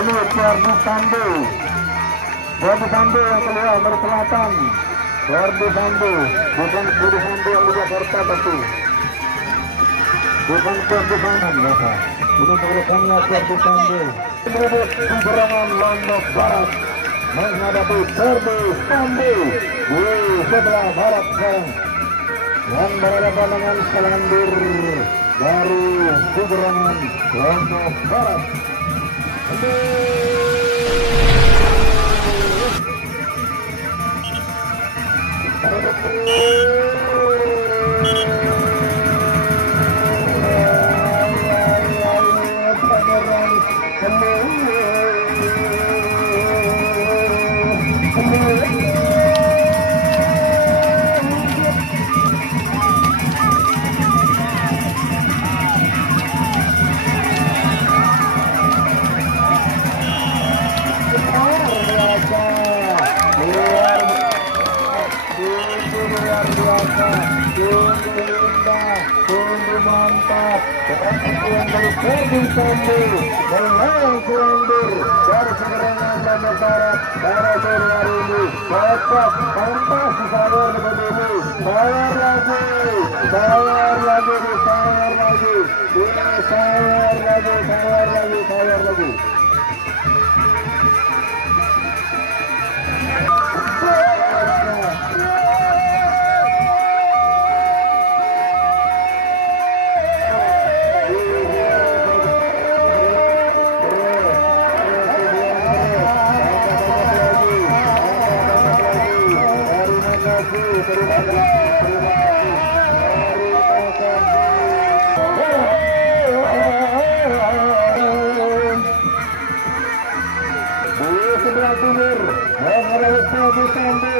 ini Ferdi Sambo. Ferdi Sambo yang keluar dari selatan. Ferdi Sambo, bukan Ferdi Sambo yang di Jakarta tapi. Bukan Ferdi Sambo. Ini tulisannya Ferdi Sambo. Penyerangan Lombok Barat menghadapi Ferdi Sambo di sebelah barat sekarang. Yang berhadapan dengan Selandir dari Penyerangan Lombok Barat. Mantap, kepercayaan dari Ferdi Sambo melawan Selandir dari Penyerangan Lombok Barat pada sore hari ini. Cocok, pantas disawar seperti ini. Sawar lagi, sawar lagi, sawar lagi, sawar lagi, sawar lagi, sawar lagi. Sebelah timur menghadapi Ferdi Sambo.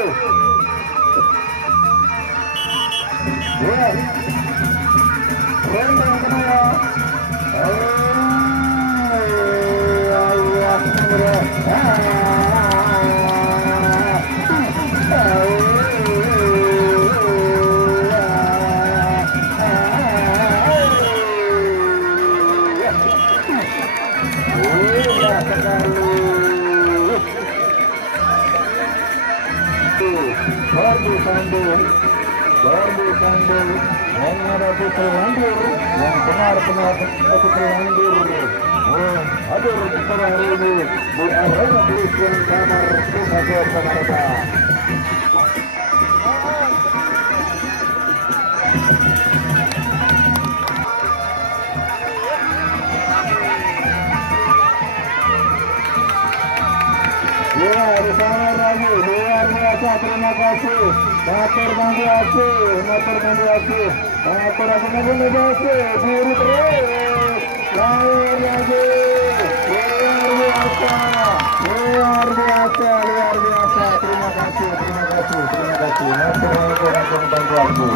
Ya, rendang kedua. Ferdi Sambo menghadapi Selandir yang benar-benar menghadapi Selandir. Hadir pada hari ini di arena Christian Kamar Pusat Jakarta. Ya, di sana lagi luar biasa, terima kasih. Motor Bandi Aceh, motor Bandi Aceh, motor Bandi Aceh, diri terus, luar lagi, luar biasa, luar biasa. Terima kasih, terima kasih, terima kasih. Motor Bandi Aceh.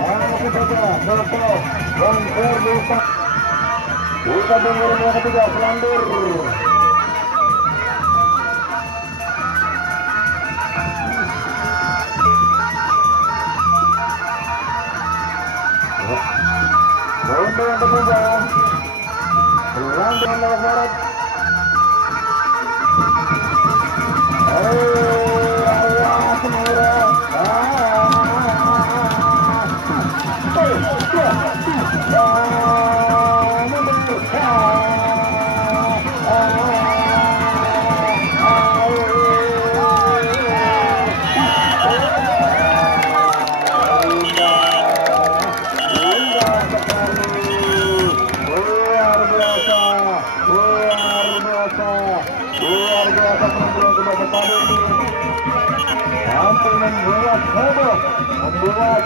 Langsung saja, motor Bang Ferdi Sambo. Kita dengar yang ketiga, Selandir. Untuk yang ketiga, Selandir Lombok Barat. Allah semua. Membuat heboh, membuat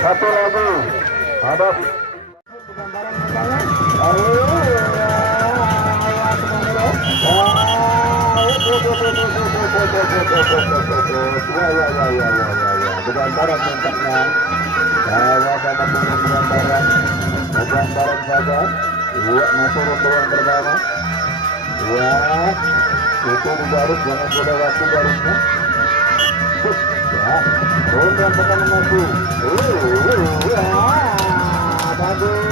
satu lagi ada Begantaran puncaknya. Bawa sama begantaran. Begantaran saja. Iya, masuk ronde yang pertama. Ya, itu di Garut, jangan sudah waktu Garutnya. Ya, ronde yang pertama masuk. Ya, bagus.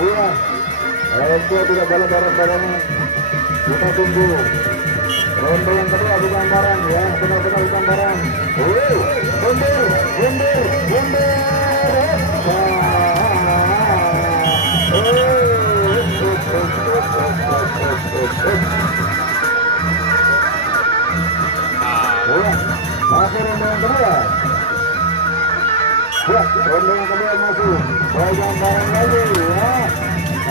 Iya, itu tidak boleh barang-barangan. Kita tunggu. Ronde yang kedua bukan barang ya, benar-benar bukan barang. Mundur. Masih ronde yang kedua. Ya, ronde yang kedua masuk. Jangan barang lagi ya.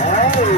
Lagi.